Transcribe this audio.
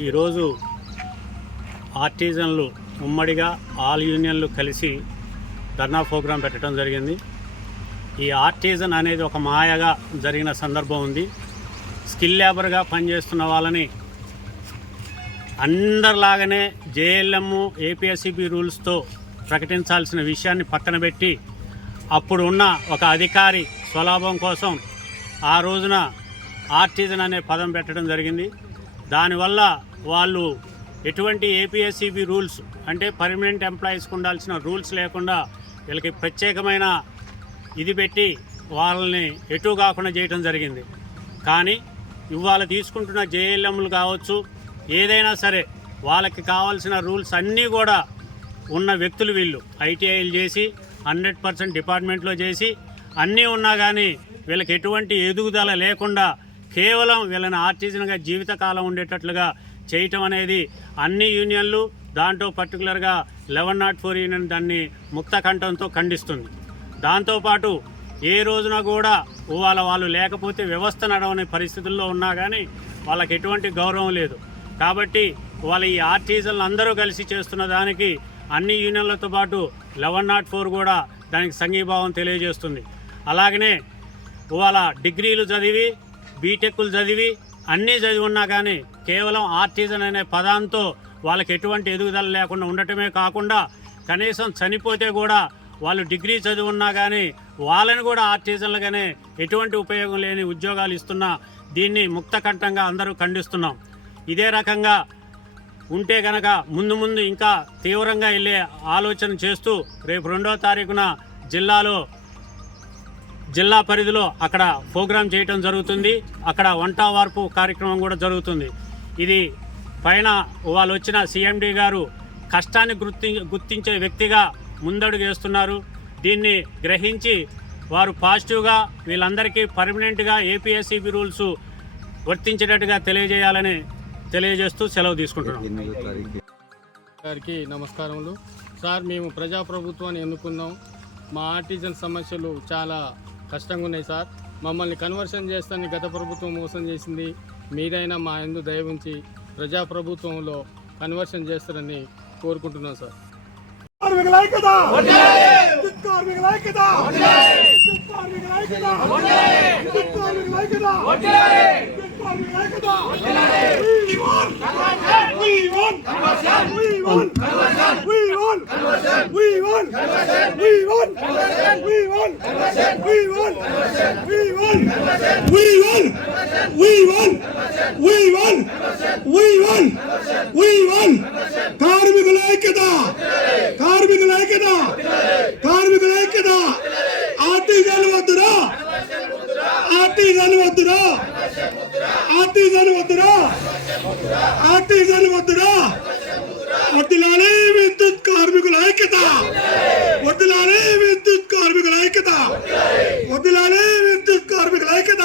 ఈరోజు ఆర్టిజన్లు ఉమ్మడిగా ఆల్ యూనియన్లు కలిసి ధర్నా ప్రోగ్రాం పెట్టడం జరిగింది. ఈ ఆర్టిజన్ అనేది ఒక మాయగా జరిగిన సందర్భం ఉంది. స్కిల్ లేబర్గా పనిచేస్తున్న వాళ్ళని అందరిలాగానే జేఎల్ఎం ఏపీఎస్సిబి రూల్స్తో ప్రకటించాల్సిన విషయాన్ని పక్కన పెట్టి అప్పుడు ఉన్న ఒక అధికారి స్వలాభం కోసం ఆ రోజున ఆర్టిజన్ అనే పదం పెట్టడం జరిగింది. దానివల్ల వాళ్ళు ఎటువంటి ఏపీఎస్సిబి రూల్స్ అంటే పర్మనెంట్ ఎంప్లాయీస్కి ఉండాల్సిన రూల్స్ లేకుండా వీళ్ళకి ప్రత్యేకమైన ఇది పెట్టి వాళ్ళని ఎటు కాకుండా చేయడం జరిగింది. కానీ ఇవాళ తీసుకుంటున్న జేఎల్ఎంలు కావచ్చు, ఏదైనా సరే వాళ్ళకి కావాల్సిన రూల్స్ అన్నీ కూడా ఉన్న వ్యక్తులు వీళ్ళు ఐటీఐలు చేసి 100% డిపార్ట్మెంట్లో చేసి అన్నీ ఉన్నా కానీ వీళ్ళకి ఎటువంటి ఎదుగుదల లేకుండా కేవలం వీళ్ళని ఆర్టిజన్గా జీవితకాలం ఉండేటట్లుగా చేయటం అనేది అన్ని యూనియన్లు, దాంట్లో పర్టికులర్గా 1104 యూనియన్ దాన్ని ముక్త కంఠంతో ఖండిస్తుంది. దాంతోపాటు ఏ రోజున కూడా వాళ్ళు లేకపోతే వ్యవస్థ నడవని పరిస్థితుల్లో ఉన్నా కానీ వాళ్ళకి ఎటువంటి గౌరవం లేదు. కాబట్టి వాళ్ళ ఈ ఆర్టిజన్లు అందరూ కలిసి చేస్తున్న దానికి అన్ని యూనియన్లతో పాటు 1104 కూడా దానికి సంఘీభావం తెలియజేస్తుంది. అలాగనే వాళ్ళ డిగ్రీలు చదివి బీటెక్లు చదివి అన్నీ చదివి ఉన్నా కానీ కేవలం ఆర్టిజన్ అనే పదంతో వాళ్ళకి ఎటువంటి ఎదుగుదల లేకుండా ఉండటమే కాకుండా కనీసం చనిపోతే కూడా వాళ్ళు డిగ్రీ చదివి ఉన్నా కానీ వాళ్ళని కూడా ఆర్టిజన్లుగానే ఎటువంటి ఉపయోగం లేని ఉద్యోగాలు ఇస్తున్నా దీన్ని ముక్తకంఠంగా అందరూ ఖండిస్తున్నాం. ఇదే రకంగా ఉంటే కనుక ముందు ఇంకా తీవ్రంగా వెళ్ళే ఆలోచన చేస్తూ రేపు 2వ తారీఖున జిల్లా పరిధిలో అక్కడ ప్రోగ్రాం చేయటం జరుగుతుంది. అక్కడ వంట వార్పు కార్యక్రమం కూడా జరుగుతుంది. ఇది పైన వాళ్ళు వచ్చిన సిఎండి గారు కష్టాన్ని గుర్తించే వ్యక్తిగా ముందడుగు వేస్తున్నారు. దీన్ని గ్రహించి వారు పాజిటివ్గా వీళ్ళందరికీ పర్మనెంట్గా ఏపీఎస్సిబి రూల్స్ వర్తించేటట్టుగా తెలియజేస్తూ సెలవు తీసుకుంటున్నాం. గారికి నమస్కారములు. సార్, మేము ప్రజాప్రభుత్వాన్ని ఎన్నుకున్నాం. మా ఆర్టిజన్ సమస్యలు చాలా కష్టంగా ఉన్నాయి సార్. మమ్మల్ని కన్వర్షన్ చేస్తానని గత ప్రభుత్వం మోసం చేసింది. మీరైనా మా యందు దయ ఉంచి ప్రజాప్రభుత్వంలో కన్వర్షన్ చేస్తారని కోరుకుంటున్నాం సార్. ఆర్టిజన్ వద్దురా. వద్దులాలే విద్యుత్ కార్మికుల ఐక్యత. వద్దులాలే విద్యుత్ కార్మికుల ఐక్యత. వద్దులాలే విద్యుత్ కార్మికుల ఐక్యత.